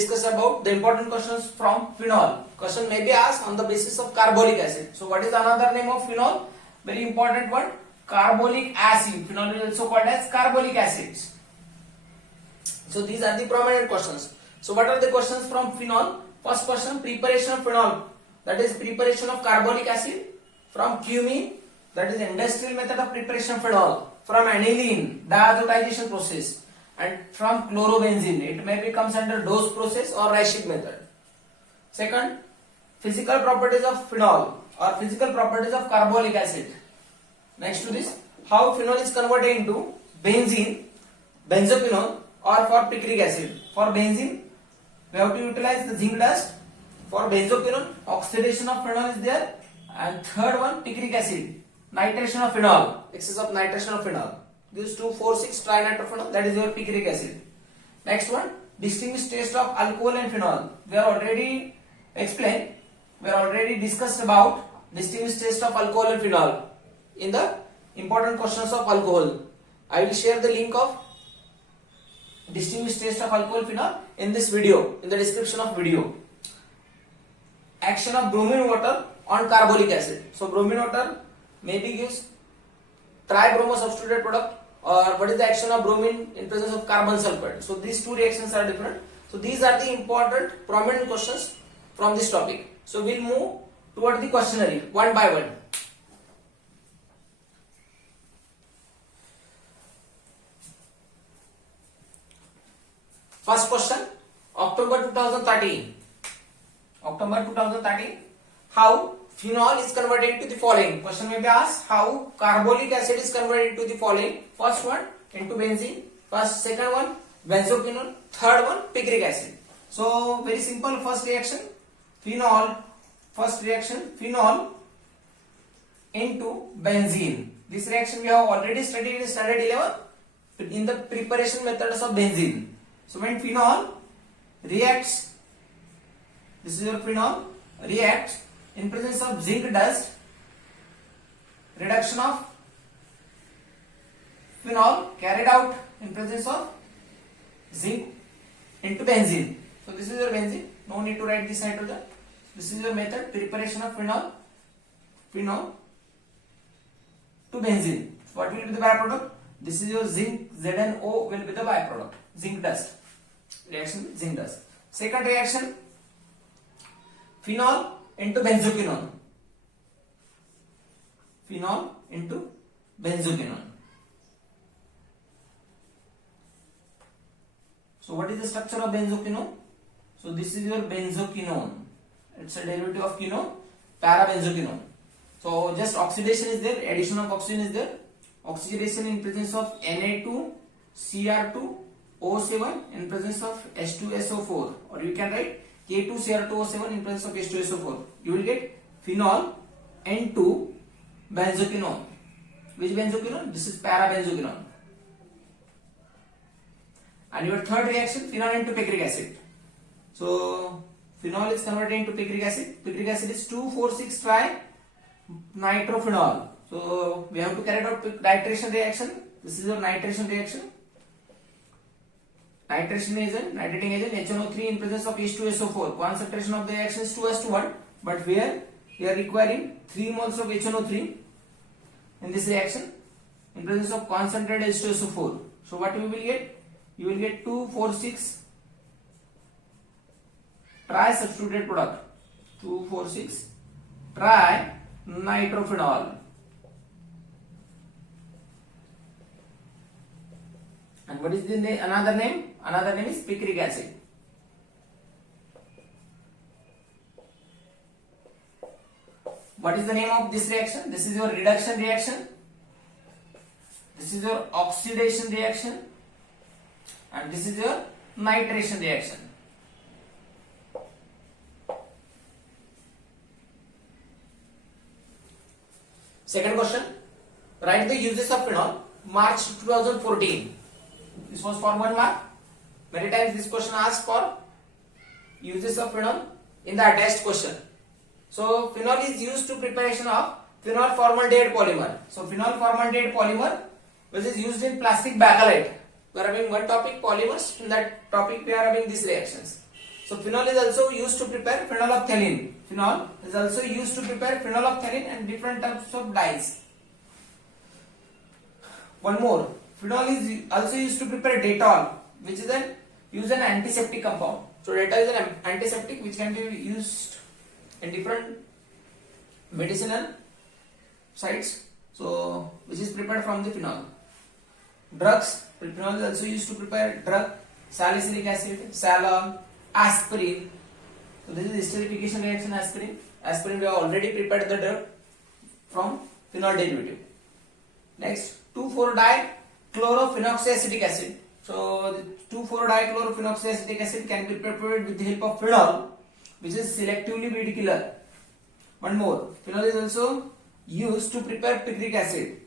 discuss about the important questions from phenol. Question may be asked on the basis of carbolic acid. So what is another name of phenol? Very important one, carbolic acid. Phenol is also called as carbolic acids. So these are the prominent questions. So what are the questions from phenol? First question, preparation of phenol, that is preparation of carbolic acid. From cumene, that is industrial method of preparation of phenol. From aniline, diazotization process. And from chlorobenzene, it may be comes under dose process or Raschig method. Second, physical properties of phenol or physical properties of carbolic acid. Next to this, how phenol is converted into benzene, benzoquinone or for picric acid. For benzene, we have to utilize the zinc dust. For benzoquinone, oxidation of phenol is there. And third one, picric acid, nitration of phenol, excess of nitration of phenol. Gives 2,4,6 trinitrophenol, that is your picric acid. Next one, distinguished taste of alcohol and phenol. We are already explained, we are already discussed about distinguished taste of alcohol and phenol in the important questions of alcohol. I will share the link of distinguished taste of alcohol and phenol in this video, in the description of video. Action of bromine water on carbolic acid. So bromine water maybe gives tribromo substituted product, or what is the action of bromine in presence of carbon sulfate. So these two reactions are different. So these are the important prominent questions from this topic. So we'll move toward the questionnaire one by one. First question, October 2013. October 2013, how phenol is converted into the following. Question may be asked, how carbolic acid is converted into the following. First one, into benzene. Second one, benzoquinone. Third one, picric acid. So very simple. First reaction, phenol. First reaction, phenol into benzene. This reaction we have already studied in standard 11 in the preparation methods of benzene. So when phenol reacts, this is your phenol, reacts in presence of zinc dust, reduction of phenol carried out in presence of zinc into benzene. So this is your benzene, no need to write this nitrogen. This is your method, preparation of phenol to benzene. What will be the byproduct? This is your zinc, ZnO will be the byproduct, zinc dust. Reaction with zinc dust. Second reaction, phenol into benzoquinone. Phenol into benzoquinone. So what is the structure of benzoquinone? So this is your benzoquinone. It's a derivative of quinone, para-benzoquinone. So just oxidation is there, addition of oxygen is there. Oxidation in presence of Na2Cr2O7 in presence of H2SO4, or you can write K2Cr2O7 in presence of H2SO4. You will get phenol N2 benzoquinone. Which benzoquinone? This is para-benzoquinone. And your third reaction, phenol into picric acid. So phenol is converted into picric acid. Picric acid is 2,4,6-trinitrophenol. So we have to carry out nitration reaction. This is your nitration reaction. Nitration agent, nitrating agent HNO3 in presence of H2SO4. Concentration of the reaction is 2:1, but where we are requiring 3 moles of HNO3 in this reaction in presence of concentrated H2SO4. So what you will get? You will get 2,4,6 tri-substituted product. 2,4,6 tri-nitrophenol. And what is the name? Another name? Another name is picric acid. What is the name of this reaction? This is your reduction reaction. This is your oxidation reaction. And this is your nitration reaction. Second question. Write the uses of phenol. March 2014. This was for 1 mark. Many times this question asks for uses of phenol in the attached question. So phenol is used to preparation of phenol formaldehyde polymer. So phenol formaldehyde polymer, which is used in plastic bakelite. We are having one topic, polymers. In that topic we are having these reactions. So phenol is also used to prepare phenolphthalein. Phenol is also used to prepare phenolphthalein and different types of dyes. One more, phenol is also used to prepare Dettol, which is an antiseptic compound. So Dettol is an antiseptic which can be used in different medicinal sites. So which is prepared from the phenol. Drugs, phenol is also used to prepare drug, salicylic acid, Salon, aspirin. So this is esterification reaction aspirin. Aspirin we have already prepared the drug from phenol derivative. Next, 2,4-dichlorophenolic acid. So the 2,4-dichlorophenolic acid can be prepared with the help of phenol, which is selectively weed killer. One more, phenol is also used to prepare picric acid,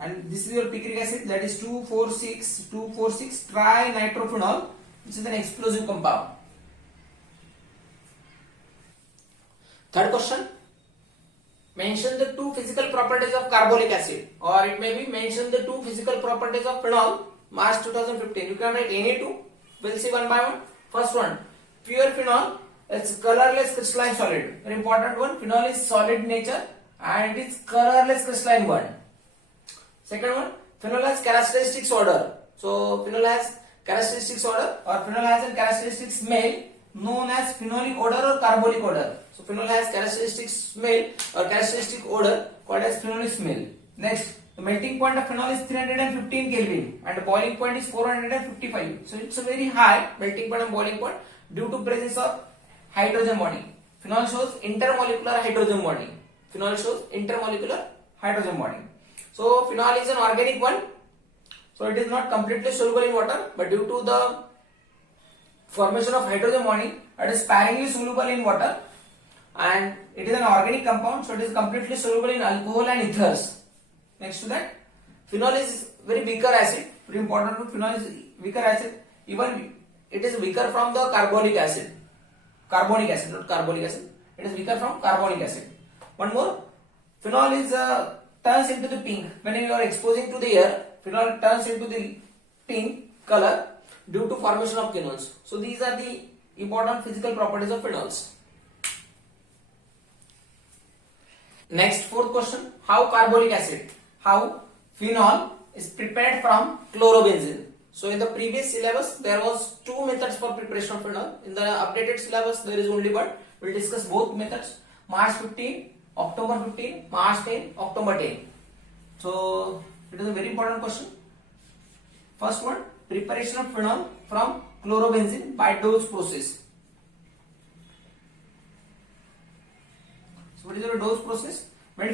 and this is your picric acid, that is 2,4,6-trinitrophenol, which is an explosive compound. Third question, mention the two physical properties of carbolic acid, or it may be mention the two physical properties of phenol. March 2015. You can write any two. We'll see one by one. First one, pure phenol. It's colorless crystalline solid. Very important one. Phenol is solid nature and it is colorless crystalline one. Second one, phenol has characteristics odor. So phenol has characteristics odor, or phenol has a characteristic smell known as phenolic odor or carbolic odor. So phenol has characteristic smell or characteristic odor called as phenolic smell. Next, the melting point of phenol is 315 Kelvin and the boiling point is 455. So it's a very high melting point and boiling point due to presence of hydrogen bonding. Phenol shows intermolecular hydrogen bonding. Phenol shows intermolecular hydrogen bonding. So phenol is an organic one. So it is not completely soluble in water, but due to the formation of hydrogen bonding, it is sparingly soluble in water, and it is an organic compound, so it is completely soluble in alcohol and ethers. Next to that, phenol is very weaker acid. Very important, phenol is weaker acid. Even it is weaker from the carbonic acid. Carbonic acid, not carbolic acid. It is weaker from carbonic acid. One more, phenol is turns into the pink when you are exposing to the air. Phenol turns into the pink color due to formation of quinones. So these are the important physical properties of phenols. Next, fourth question, how carbolic acid, how phenol is prepared from chlorobenzene. So in the previous syllabus there was two methods for preparation of phenol. In the updated syllabus there is only one. We'll discuss both methods. March 15, October 15, March 10, October 10. So it is a very important question. First one, preparation of phenol from chlorobenzene by Dose process. So what is the Dose process? When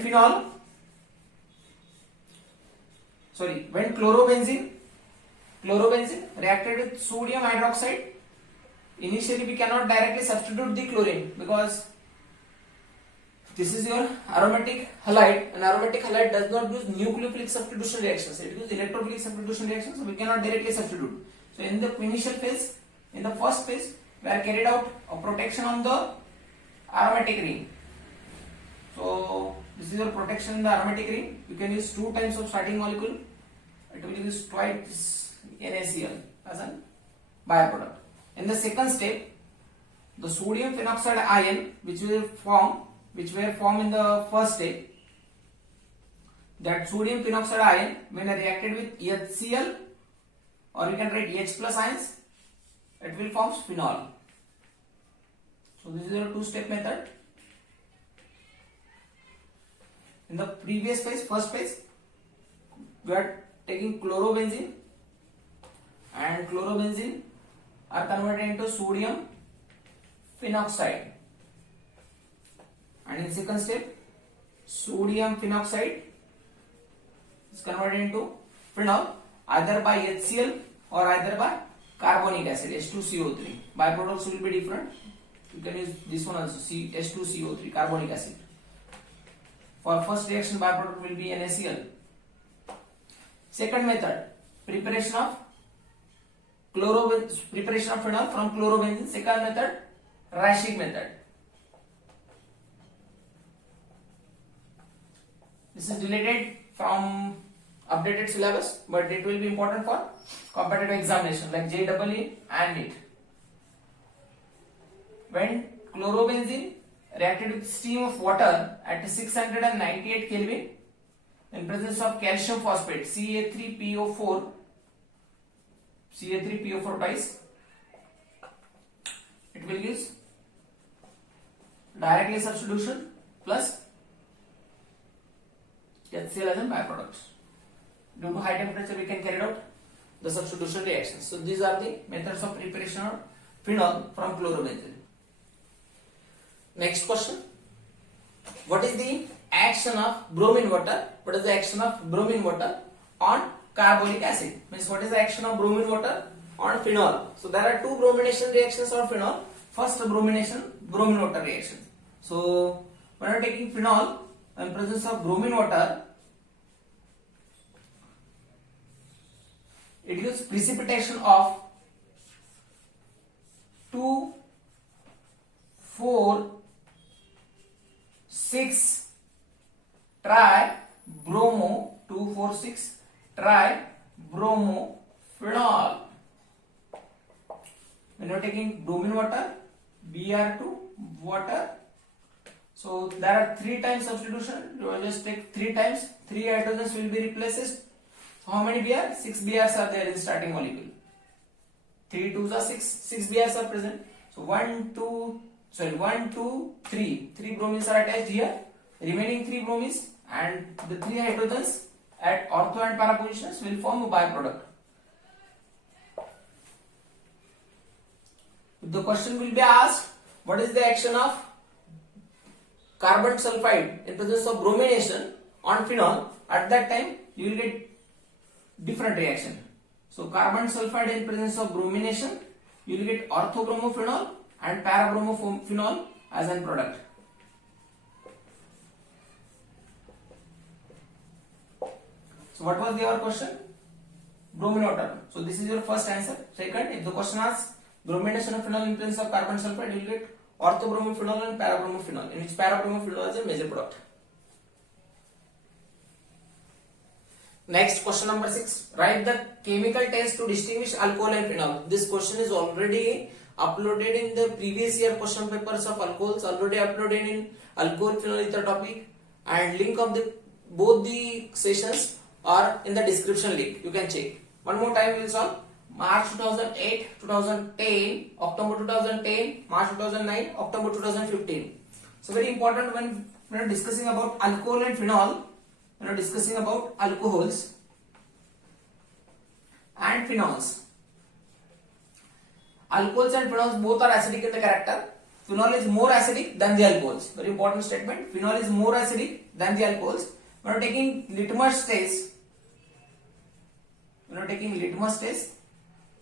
chlorobenzene reacted with sodium hydroxide, initially we cannot directly substitute the chlorine because this is your aromatic halide, and aromatic halide does not use nucleophilic substitution reactions. It uses electrophilic substitution reactions, so we cannot directly substitute. So in the initial phase, in the first phase, we are carried out a protection on the aromatic ring. So this is your protection in the aromatic ring. You can use 2 times of starting molecule. It will use twice NaCl as a byproduct. In the second step, the sodium phenoxide ion which were formed in the first step, that sodium phenoxide ion when reacted with HCl, or you can write H plus ions, it will form phenol. So this is a 2-step method. In the previous phase, first phase, we are taking chlorobenzene, and chlorobenzene are converted into sodium phenoxide, and in second step, sodium phenoxide is converted into phenol either by HCl or either by carbonic acid, H2CO3. Byproducts will be different. You can use this one also, H2CO3, carbonic acid. For first reaction, byproduct will be NaCl. Second method, preparation of phenol from chlorobenzene. Second method, Raschig method. This is deleted from updated syllabus, but it will be important for competitive examination like JEE and NEET. when chlorobenzene reacted with stream of water at 698 Kelvin in presence of calcium phosphate Ca3PO4 twice, it will use directly substitution plus HCl as a byproduct. Due to high temperature, we can carry out the substitution reactions. So these are the methods of preparation of phenol from chlorobenzene. Next question: what is the action of bromine water? What is the action of bromine water on carbolic acid? Means what is the action of bromine water on phenol? So there are two bromination reactions on phenol. First bromination, bromine water reaction. So when you are taking phenol in presence of bromine water, it gives precipitation of 2,4,6 tri-bromophenol. When you are taking bromine water, Br2 water, so there are 3 times substitution. You will just take 3 times, 3 hydrogens will be replaced. So how many Br? 6 Brs are there in starting molecule. 3 2s are 6, 6 Brs are present. So 1, 2, 3 bromines are attached here. Remaining 3 bromines and the 3 hydrogens at ortho and para positions will form a byproduct. The question will be asked, what is the action of carbon sulfide in presence of bromination on phenol? At that time you will get different reaction. So carbon sulfide in presence of bromination, you will get orthobromophenol and parabromophenol as an product. So what was your question? Bromine water. So this is your first answer. Second, if the question asks bromination of phenol in presence of carbon sulfide, you will get orthobromophenol and parabromophenol, in which parabromophenol is a major product. Next, question number 6. Write the chemical test to distinguish alcohol and phenol. This question is already uploaded in the previous year question papers of alcohols, already uploaded in alcohol phenol ether topic, and link of the both the sessions are in the description link. You can check. One more time we will solve. March 2008, 2010, October 2010, March 2009, October 2015. So very important when we are discussing about alcohol and phenol. We are discussing about alcohols and phenols. Alcohols and phenols both are acidic in the character. Phenol is more acidic than the alcohols. Very important statement. Phenol is more acidic than the alcohols. When you are taking litmus test,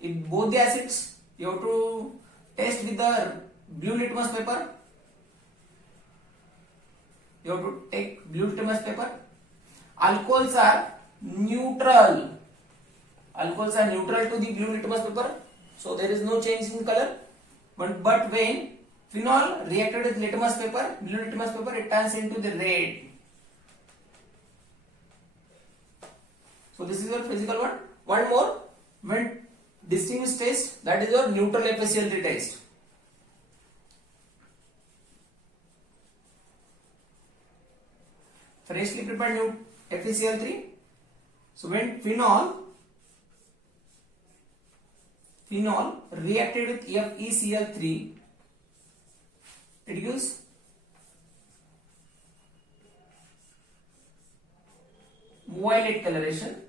in both the acids, you have to test with the blue litmus paper. You have to take blue litmus paper. Alcohols are neutral. Alcohols are neutral to the blue litmus paper, so there is no change in color. But when phenol reacted with litmus paper, blue litmus paper, it turns into the red. So this is your physical one. One more, when distinguished test, that is your neutral FeCl3 test. Freshly prepared new FeCl3. So when phenol reacted with FeCl3, it gives violet coloration,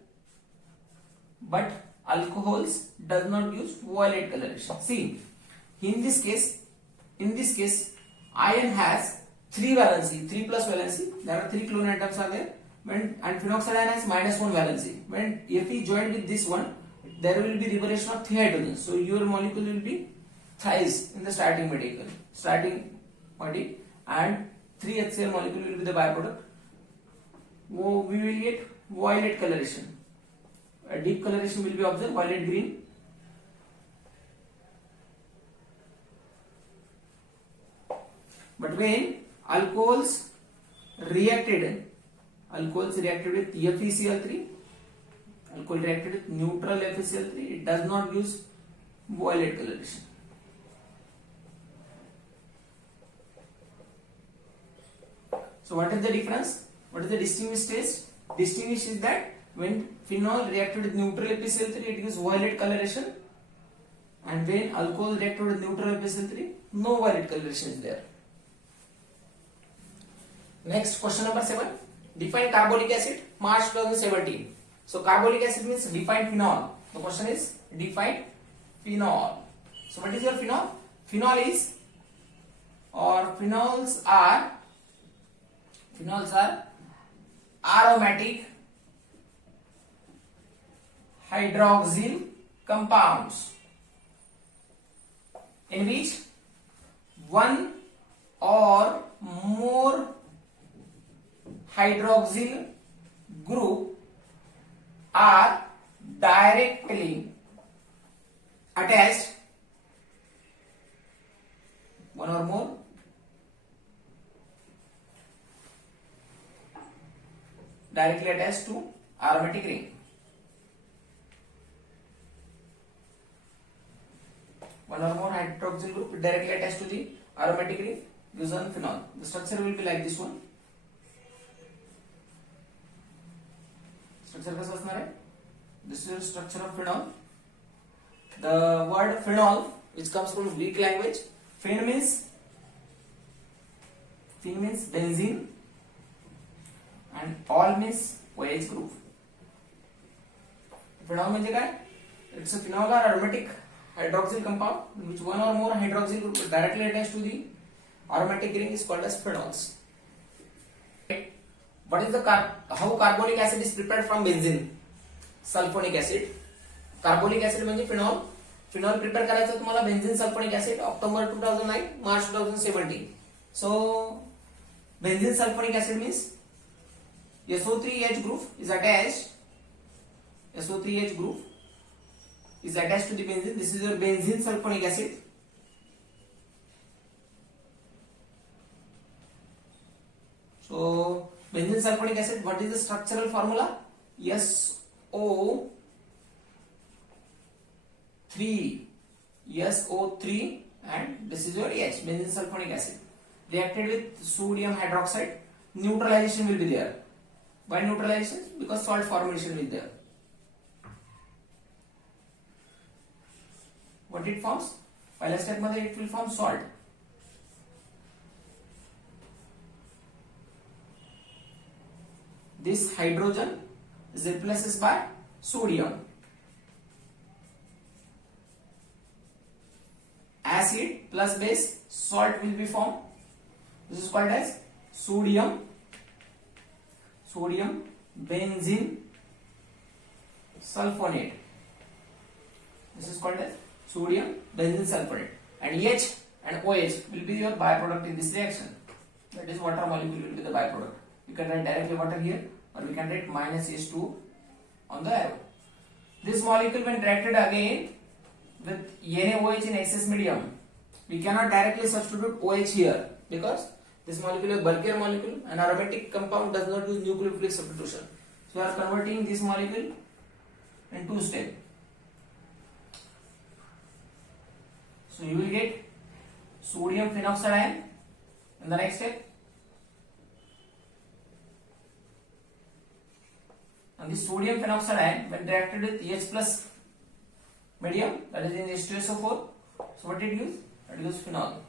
but alcohols does not use violet coloration. See, in this case, iron has 3 valency, 3 plus valency. There are 3 chlorine atoms are there. And phenoxide ion has -1 valency. When Fe joined with this one, there will be liberation of 3 hydrogens. So your molecule will be thrice in the starting body, and 3 HCl molecule will be the byproduct. We will get violet coloration. A deep coloration will be observed, violet green. But when alcohols reacted with FeCl3, alcohol reacted with neutral FeCl3, it does not use violet coloration. So what is the difference? What is the distinguished taste? Distinguished is that when phenol reacted with neutral HCl3, it gives violet coloration, and when alcohol reacted with neutral HCl3, no violet coloration is there. Next, question number 7. Define carbolic acid, March 2017. So carbolic acid means define phenol. The question is define phenol. So what is your phenol? Phenol is, or phenols are aromatic hydroxyl compounds in which one or more hydroxyl group are directly attached, one or more directly attached to aromatic ring. One or more hydroxyl group directly attached to the aromatic ring gives one phenol. The structure will be like this one. Structure कैसा असणार है? This is the structure of phenol. The word phenol, which comes from Greek language, phen means benzene, and ol means OH group. Phenol म्हणजे काय? It's a phenol or aromatic hydroxyl compound in which one or more hydroxyl group is directly attached to the aromatic ring is called as phenols. What is the how carbolic acid is prepared from benzene? Sulfonic acid. Carbolic acid म्हणजे phenol. Phenol prepare करायचं तुम्हाला benzene sulfonic acid, October 2009, March 2017. So benzene sulfonic acid means SO3H group is attached. SO3H group is attached to the benzene. This is your benzene sulfonic acid. So benzene sulfonic acid, what is the structural formula? SO3, and this is your H, benzene sulfonic acid. Reacted with sodium hydroxide, neutralization will be there. Why neutralization? Because salt formation will be there. What it forms? पहिल्या step मध्ये it will form salt. This hydrogen is replaced by sodium. Acid plus base, salt will be formed. This is called as sodium benzene sulfonate. This is called as sodium benzene sulfonate. And H and OH will be your byproduct in this reaction. That is, water molecule will be the byproduct. You can write directly water here, or we can write minus H2 on the arrow. This molecule, when reacted again with NaOH in excess medium, we cannot directly substitute OH here because this molecule is a bulkier molecule, and aromatic compound does not use nucleophilic substitution. So we are converting this molecule in two steps. So you will get sodium phenoxide ion in the next step. And this sodium phenoxide ion, when reacted with H plus medium, that is in H2SO4, so what it gives? It gives phenol.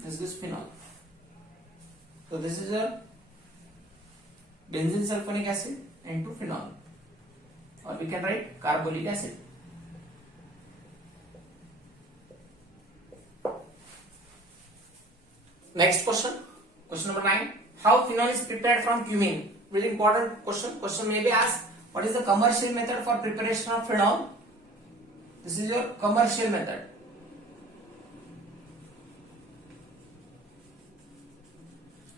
This gives phenol. So this is a benzene sulfonic acid into phenol, or we can write carbolic acid. Next question, question number 9. How phenol is prepared from cumene? Very important question. Question may be asked, what is the commercial method for preparation of phenol? This is your commercial method.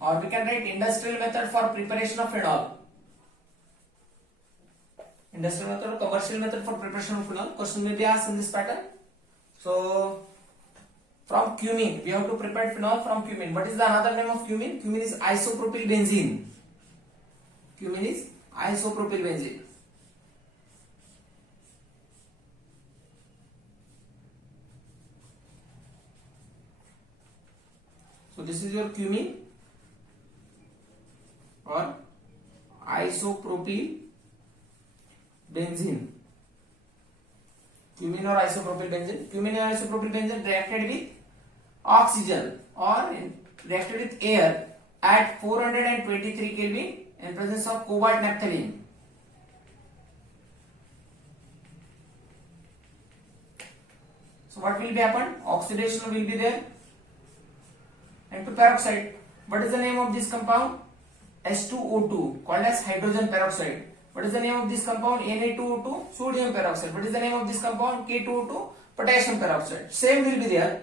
Or we can write industrial method for preparation of phenol. Industrial method or commercial method for preparation of phenol. Question may be asked in this pattern. So from cumene, we have to prepare phenol from cumene. What is the another name of cumene? Cumene is isopropyl benzene. Cumene is isopropyl benzene. So this is your cumene or isopropyl benzene. Cumene or isopropyl benzene. Cumene or isopropyl benzene reacted with oxygen or reacted with air at 423 Kelvin in presence of cobalt naphthalene. So what will be happen? Oxidation will be there. And to peroxide, what is the name of this compound? H2O2, called as hydrogen peroxide. What is the name of this compound? Na2O2, sodium peroxide. What is the name of this compound? K2O2, potassium peroxide. Same will be there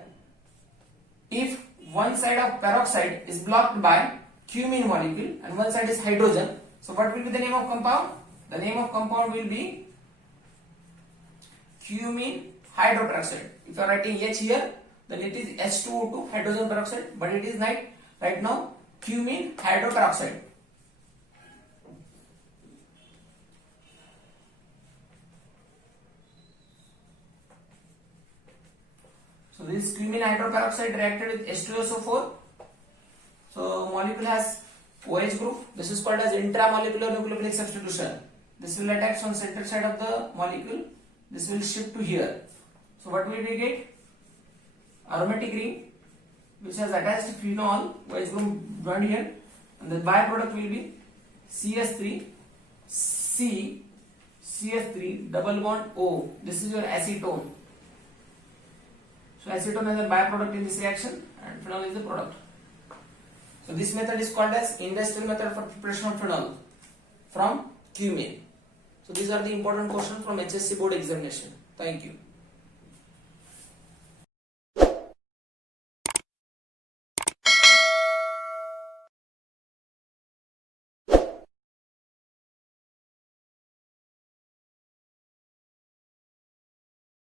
if one side of peroxide is blocked by cumene molecule and one side is hydrogen. So what will be the name of compound? The name of compound will be cumene hydroperoxide. If you are writing H here, then it is H2O2, hydrogen peroxide, but it is right now cumene hydroperoxide. So this cumene hydroperoxide reacted with H2SO4. So molecule has OH group. This is called as intramolecular nucleophilic substitution. This will attach on center side of the molecule. This will shift to here. So what will we get? Aromatic ring which has attached phenol, OH group joined here, and the byproduct will be CS3, C, CS3, double bond O. This is your acetone. So acetone is a byproduct in this reaction and phenol is the product. So this method is called as industrial method for preparation of phenol from cumene. So these are the important questions from HSC board examination. Thank you.